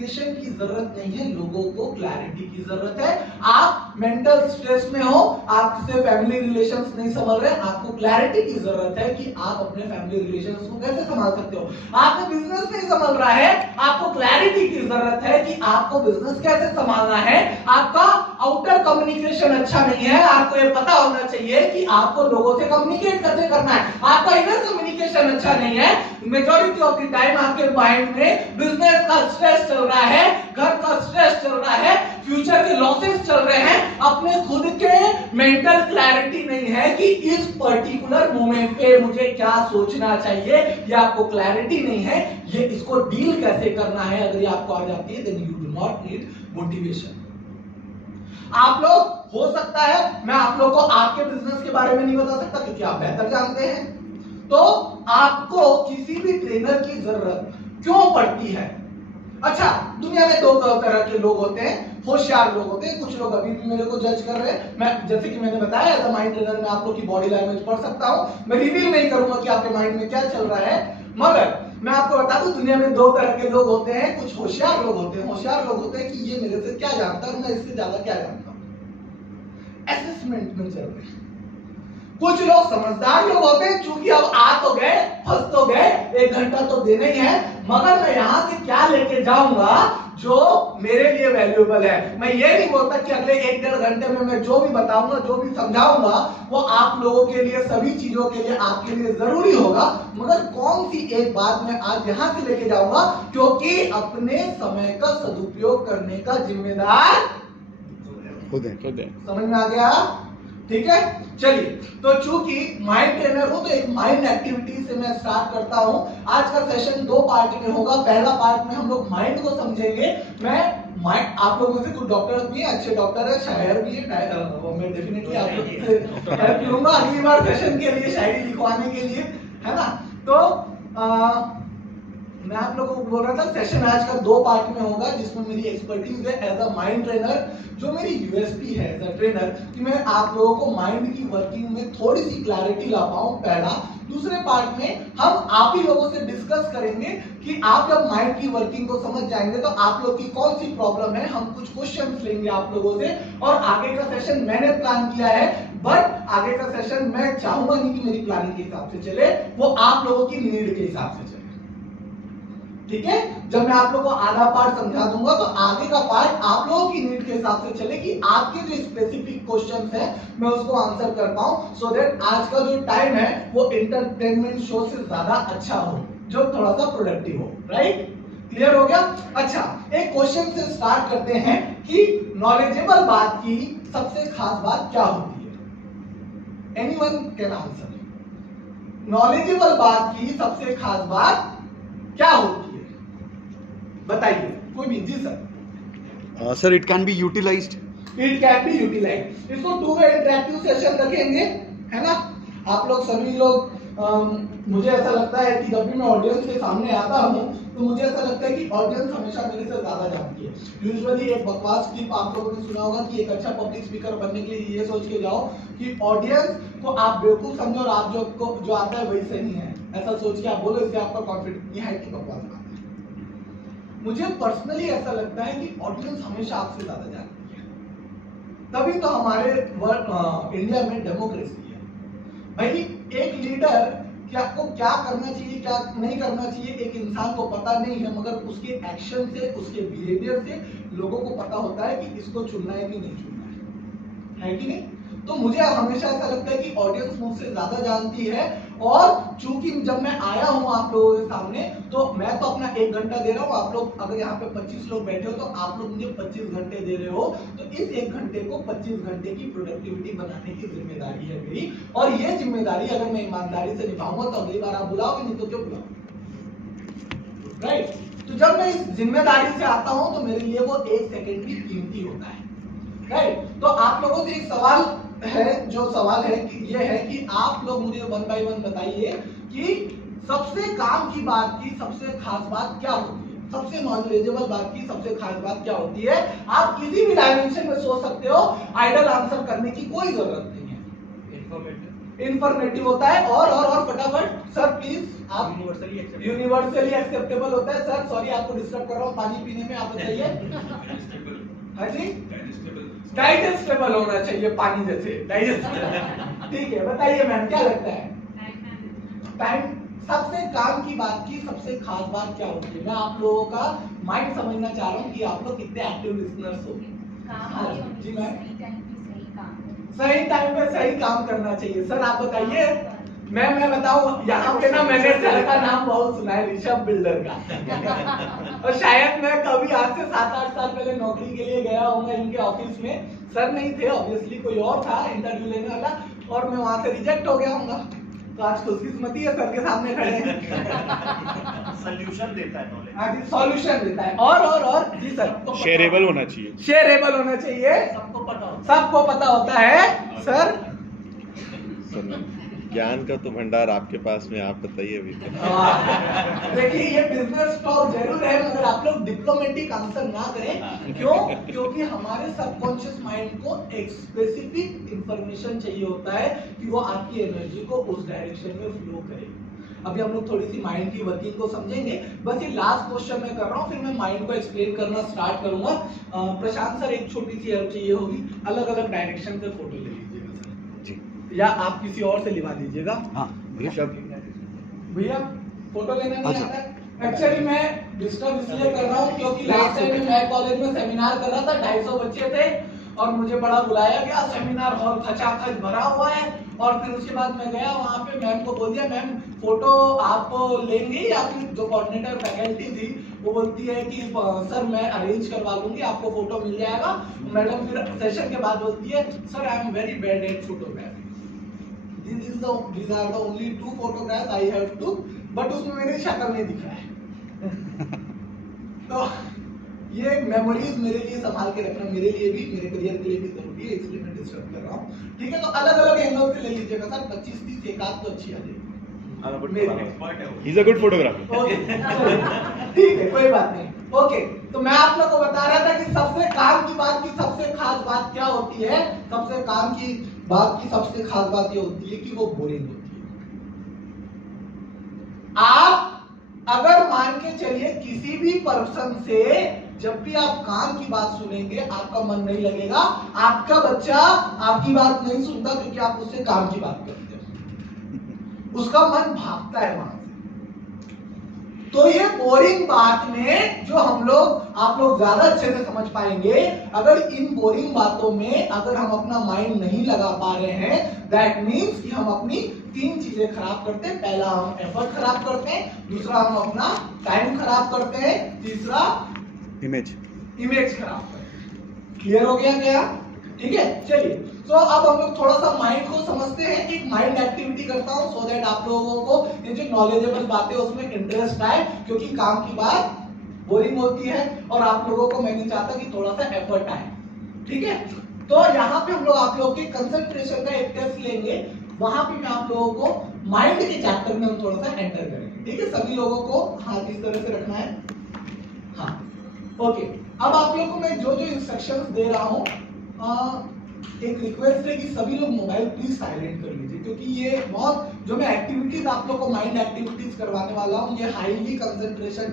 Communication की जरूरत नहीं है, लोगों को क्लैरिटी की जरूरत है। आप मेंटल स्ट्रेस में हो, आपसे फैमिली रिलेशंस नहीं संभल रहे, आपको क्लैरिटी की जरूरत है कि आप अपने फैमिली रिलेशंस को कैसे संभाल सकते हो। आपका बिजनेस नहीं संभल रहा है, आपको क्लैरिटी की जरूरत है कि आपको बिजनेस कैसे संभालना है। आपका आउटर कम्युनिकेशन अच्छा नहीं है, आपको ये पता होना चाहिए कि आपको लोगों से कम्युनिकेट कैसे करना है। आपका इनर कम्युनिकेशन अच्छा नहीं है, मेजॉरिटी ऑफ द टाइम आपके माइंड में बिजनेस का स्ट्रेस चल रहा है, घर का स्ट्रेस चल रहा है, फ्यूचर के लॉसेस चल रहे हैं, अपने खुद के मेंटल क्लैरिटी नहीं है कि इस पर्टिकुलर मोमेंट पे मुझे क्या सोचना चाहिए, ये आपको क्लैरिटी नहीं है, ये इसको डील कैसे करना है। अगर ये आपको आ जाती है then you do not need motivation. आप लोग, हो सकता है मैं आप लोग को आपके बिजनेस के बारे में नहीं बता सकता क्योंकि आप बेहतर जानते हैं, तो आपको किसी भी ट्रेनर की जरूरत क्यों पड़ती है। अच्छा, दुनिया में दो तरह के लोग होते हैं, होशियार लोग होते हैं। कुछ लोग अभी भी मेरे को जज कर रहे हैं। मैं जैसे कि मैंने बताया एज अ माइंड ट्रेनर मैं आप लोग की बॉडी लैंग्वेज पढ़ सकता हूं, मैं रिवील नहीं करूंगा कि आपके माइंड में क्या चल रहा है, मगर मैं आपको बता दूं दुनिया में दो तरह के लोग होते हैं। कुछ होशियार लोग होते हैं, होशियार लोग होते हैं कि ये मेरे से क्या जानता है, मैं इससे ज्यादा क्या जानता हूं, असेसमेंट में चल रहे हैं। कुछ लोग समझदार लोग होते हैं, चूंकि अब आ तो गए, फंस तो गए, 1 घंटा तो देना ही है, मगर मैं यहां से क्या लेके जाऊंगा जो मेरे लिए वैल्यूएबल है। मैं ये नहीं बोलता कि अगले 1-1.5 घंटे में मैं जो भी बताऊंगा, जो भी समझाऊंगा, वो आप लोगों के लिए, सभी चीजों के लिए, आपके लिए जरूरी होगा, मगर कौन सी एक बात मैं आज यहां से लेके जाऊंगा, क्योंकि अपने समय का सदुपयोग करने का जिम्मेदार खुद है। समझ में आ गया? ठीक है, चलिए। तो चूंकि माइंड ट्रेनर हूं तो एक माइंड एक्टिविटी से मैं स्टार्ट करता हूं। आज का सेशन 2 पार्ट में होगा। पहला पार्ट में हम लोग माइंड को समझेंगे। मैं माइंड, आप लोगों में से कुछ डॉक्टर भी हैं, अच्छे डॉक्टर है, शायर भी है, मैं डेफिनेटली आप लोग से हेल्प लूंगा अगली बार सेशन के लिए, शायरी लिखवाने के लिए, है ना। तो मैं आप लोगों को बोल रहा था सेशन आज का 2 पार्ट में होगा, जिसमें मेरी एक्सपर्टीज है एज अ माइंड ट्रेनर, जो मेरी यूएसपी है एज अ ट्रेनर कि मैं आप लोगों को माइंड की वर्किंग में थोड़ी सी क्लैरिटी ला पाऊं, पहला। दूसरे पार्ट में हम आप ही लोगों से डिस्कस करेंगे कि आप जब माइंड की वर्किंग को समझ जाएंगे तो आप लोग की कौन सी प्रॉब्लम है। हम कुछ क्वेश्चंस लेंगे आप लोगों से, और आगे का सेशन मैंने प्लान किया है, बट आगे का सेशन मैं चाहूंगा नहीं कि मेरी प्लानिंग के हिसाब से चले, वो आप लोगों की नीड के हिसाब से चले। ठीक है, जब मैं आप लोगों को आधा पार्ट समझा दूंगा तो आगे का पार्ट आप लोगों की नीड के हिसाब से चले कि आपके जो स्पेसिफिक क्वेश्चंस हैं मैं उसको आंसर कर पाऊं, सो दैट आज का जो टाइम है वो एंटरटेनमेंट शो से ज्यादा अच्छा हो, जो थोड़ा सा प्रोडक्टिव हो। राइट, क्लियर हो गया? अच्छा, एक क्वेश्चन से स्टार्ट करते हैं कि नॉलेजेबल बात की सबसे खास बात क्या होती है। Anyone can answer. नॉलेजेबल बात की सबसे खास बात क्या होती है, बताइए कोई भी। जी sir. Sir it can be utilized. It can be utilized. इसको 2 वे इंटरेक्टिव सेशन रखेंगे, है ना। आप लोग सभी लोग, मुझे ऐसा लगता है कि जब भी मैं ऑडियंस के सामने आता हूं तो मुझे ऐसा लगता है कि ऑडियंस हमेशा मेरे से ज्यादा जानती है। यूजुअली एक बकवास क्लिप आप लोगों ने सुना होगा कि एक अच्छा पब्लिक स्पीकर बनने के लिए ये सोच के जाओ कि ऑडियंस को आप बेवकूफ समझो और आप जो आता है वही सही है, ऐसा सोच के आप बोलो, इससे आपका कॉन्फिडेंस। ये है कि बकवास बात है। मुझे पर्सनली ऐसा लगता है कि ऑडियंस हमेशा आपसे ज्यादा जानती है, तभी तो हमारे इंडिया में डेमोक्रेसी है। भाई एक लीडर कि आपको क्या करना चाहिए, क्या नहीं करना चाहिए, एक इंसान को पता नहीं है, मगर उसके एक्शन से, उसके बिहेवियर से लोगों को पता होता है कि इसको चुनना है कि नहीं चुनना है कि नहीं। तो मुझे हमेशा ऐसा लगता है कि ऑडियंस मुझसे ज्यादा जानती है, और चूंकि जब मैं आया हूं आप लोगों के सामने तो मैं तो अपना 1 घंटा दे रहा हूं। आप लोग अगर यहाँ पे 25 लोग बैठे हो तो आप लोग मुझे 25 घंटे दे रहे हो, तो इस 1 घंटे को 25 घंटे की प्रोडक्टिविटी बनाने की जिम्मेदारी है मेरी, और ये जिम्मेदारी अगर मैं ईमानदारी से निभाऊंगा तो अगली बार आप बुलाओगे, नहीं तो क्यों बुलाओगे। राइट, तो जब मैं इस जिम्मेदारी से आता हूं तो मेरे लिए वो 1 सेकेंड भी कीमती होता है। राइट, तो आप लोगों से एक सवाल है, जो सवाल है कि ये है कि आप लोग मुझे 1 बाय 1 बताइए कि सबसे काम की बात की सबसे खास बात क्या होती है, सबसे नॉलेजेबल बात की सबसे खास बात क्या होती है। आप किसी भी डायमेंशन में सोच सकते हो, आइडल आंसर करने की कोई जरूरत नहीं है। इंफॉर्मेटिव होता है। और फटाफट सर प्लीज आप यूनिवर्सली एक्सेप्टेबल होता है। सर सॉरी आपको डिस्टर्ब कर रहा हूँ पानी पीने में, आप बताइए। हाँ जी, डाइजेस्टेबल होना चाहिए पानी जैसे डाइजेस्टेबल। ठीक है, बताइए मैम क्या लगता है? टाइम सबसे काम की बात की सबसे खास बात क्या होती है? मैं आप लोगों का माइंड समझना चाह रहा हूँ कि आप लोग कितने एक्टिव लिसनर्स हो। जी मैम, सही टाइम पे सही काम करना चाहिए। सर आप बताइए। मैं बताऊं, यहाँ पे ना मैंने सर का नाम बहुत सुना है, ऋषभ बिल्डर का। और शायद मैं कभी आज से 7-8 साल पहले नौकरी के लिए गया होऊंगा इनके ऑफिस में। सर नहीं थे, ऑब्वियसली कोई और था इंटरव्यू लेने वाला, और मैं वहां से रिजेक्ट हो गया होऊंगा। तो आज खुशकिस्मती है सर के सामने खड़े हैं। सॉल्यूशन देता है नॉलेज। हाँ जी, सॉल्यूशन देता है। और जी सर, शेयरेबल होना चाहिए। शेयरेबल होना चाहिए, सबको पता होता है। सर ज्ञान का तो भंडार आपके पास में, आप बताइए अभी। देखिए ये बिजनेस टॉक जरूर है, मगर आप लोग डिप्लोमेटिक आंसर ना करें। क्यों? क्योंकि हमारे सबकॉन्शियस माइंड को एक स्पेसिफिक इंफॉर्मेशन चाहिए होता है कि वो आपकी एनर्जी को उस डायरेक्शन में फ्लो करे। अभी हम लोग थोड़ी सी माइंड की वर्किंग को समझेंगे। बस ये लास्ट क्वेश्चन मैं कर रहा हूँ, फिर मैं माइंड को एक्सप्लेन करना स्टार्ट करूंगा। प्रशांत सर एक छोटी सी हेल्प चाहिए होगी, अलग अलग डायरेक्शन से फोटो ले लीजिएगा सर जी, या आप किसी और से लिवा दीजिएगा। हाँ भैया फोटो लेना नहीं आता है। एक्चुअली मैं डिस्टर्ब इसलिए कर रहा हूँ क्योंकि लास्ट टाइम मैं कॉलेज में सेमिनार कर रहा था, 250 बच्चे थे और मुझे बड़ा बुलाया गया। सेमिनार हॉल खचाखच भरा हुआ है, और फिर उसके बाद मैं गया वहाँ पे, मैम को बोल दिया मैम फोटो आप लेंगे, या फिर जो कोऑर्डिनेटर फैकल्टी थी वो बोलती है कि सर मैं अरेंज करवा लूंगी, आपको फोटो मिल जाएगा। मैडम फिर सेशन के बाद बोलती है sir I am very bad at photography, these are the only 2 photographs I have took, but उसमें मेरी शक्ल नहीं दिख रहा है। तो ये मेमोरीज मेरे लिए संभाल के रखना, मेरे लिए भी, मेरे करियर के लिए भी जरूरी है, इसलिए मैं डिस्टर्ब कर रहा हूँ। ठीक है, तो अलग अलग एंगल से ले लीजिएगा सर, 25-30 एक आध तो अच्छी आ जाएगी। He's a good photographer. ठीक है, कोई बात नहीं। ओके, तो मैं आप लोग को बता रहा था कि सबसे काम की बात की सबसे खास बात क्या होती है। सबसे काम की बात की सबसे खास बात ये होती है कि वो बोरिंग होती है। आप अगर मान के चलिए किसी भी पर्सन से जब भी आप काम की बात सुनेंगे आपका मन नहीं लगेगा, आपका बच्चा आपकी बात नहीं सुनता क्योंकि आप उससे काम की बात करते हैं, उसका मन भागता है वहां से। तो ये बोरिंग बात में जो हम लोग आप लोग ज्यादा अच्छे से समझ पाएंगे, अगर इन बोरिंग बातों में अगर हम अपना माइंड नहीं लगा पा रहे हैं, दैट मीन्स कि हम अपनी 3 चीजें खराब करते हैं। पहला हम एफर्ट खराब करते हैं, दूसरा हम अपना टाइम खराब करते हैं, तीसरा इमेज खराब करते हैं। क्लियर हो गया क्या? ठीक है, चलिए तो अब हम लोग थोड़ा सा माइंड को समझते हैं। एक माइंड एक्टिविटी करता हूं सो दैट आप लोगों को ये जो नॉलेजेबल बातें उसमें इंटरेस्ट आए, क्योंकि काम की बात बोरिंग होती है और आप लोगों को मैं नहीं चाहता कि थोड़ा सा एफर्ट आए। ठीक है, तो यहाँ पे हम लोग आप लोगों के कंसंट्रेशन का एक टेस्ट लेंगे, वहां पे मैं आप लोगों को माइंड के चैप्टर में हम थोड़ा सा एंटर करेंगे। ठीक है, सभी लोगों को हाथ इस तरह से रखना है। हाँ ओके, अब आप लोगों को मैं जो जो इंस्ट्रक्शंस दे रहा हूँ, एक रिक्वेस्ट है कि सभी लोग मोबाइल प्लीज साइलेंट कर लीजिए, क्योंकि ये बहुत जो मैं एक्टिविटीज आप लोग को माइंड एक्टिविटीज करवाने वाला हूँ, ये हाईली कंसंट्रेशन